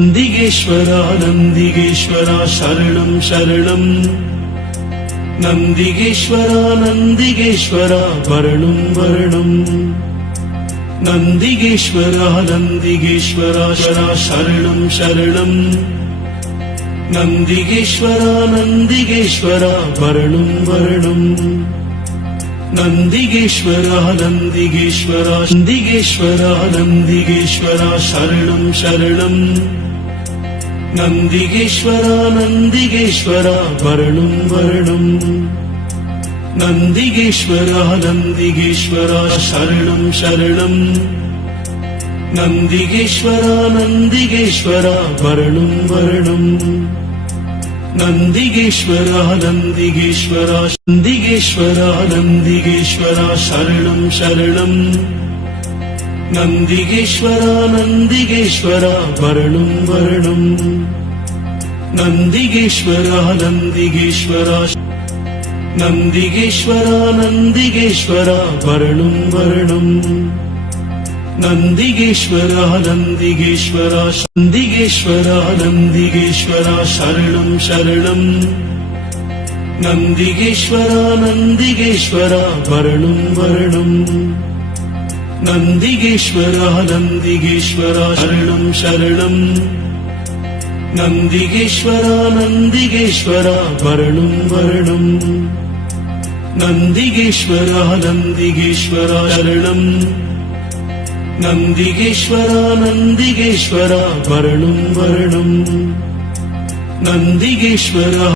நந்திகேஸ்வரா நந்திகேஸ்வரா சரணம் சரணம். நந்திகேஸ்வரா நந்திகேஸ்வரா வரணும் வரணும். நந்திகேஸ்வரா நந்திகேஸ்வரா சரணம் சரணம். நந்திகேஸ்வரா நந்திகேஸ்வரா வரணும் வரணும். நந்திகேஸ்வரா நந்திகேஸ்வரா நந்திகேஸ்வரா நந்திகேஸ்வரா சரணம் சரணம். நந்திகேஸ்வரா நந்திகேஸ்வரா வரணும் வரணும். நந்திகேஸ்வரா நந்திகேஸ்வரா சரணம் சரணம். நந்திகேஸ்வரா நந்திகேஸ்வரா வரணும் வரணும். நந்திகேஸ்வரா நந்திகேஸ்வரா நந்திகேஸ்வரா நந்திகேஸ்வரா சரணம் சரணம். நந்திகேஸ்வரா நந்திகேஸ்வரா வரணும் வரணும். நந்திகேஸ்வரா நந்திகேஸ்வரா நந்திகேஸ்வரா நந்திகேஸ்வரா வரணும் வரணும். நந்திகேஸ்வரா நந்திகேஸ்வரா நந்திகேஸ்வரா நந்திகேஸ்வரா சரணம் சரணம். நந்திகேஸ்வரா நந்திகேஸ்வரா வரணும் வரணும். நந்திகேஸ்வரா நந்திகேஸ்வரா சரணம் சரணம். நந்திகேஸ்வரா நந்திகேஸ்வரா வரணும் வரணும். நந்திகேஸ்வரா நந்திகேஸ்வரா சரணம். நந்திகேஸ்வரா நந்திகேஸ்வரா வரணும் வரணும். நந்திகேஸ்வரா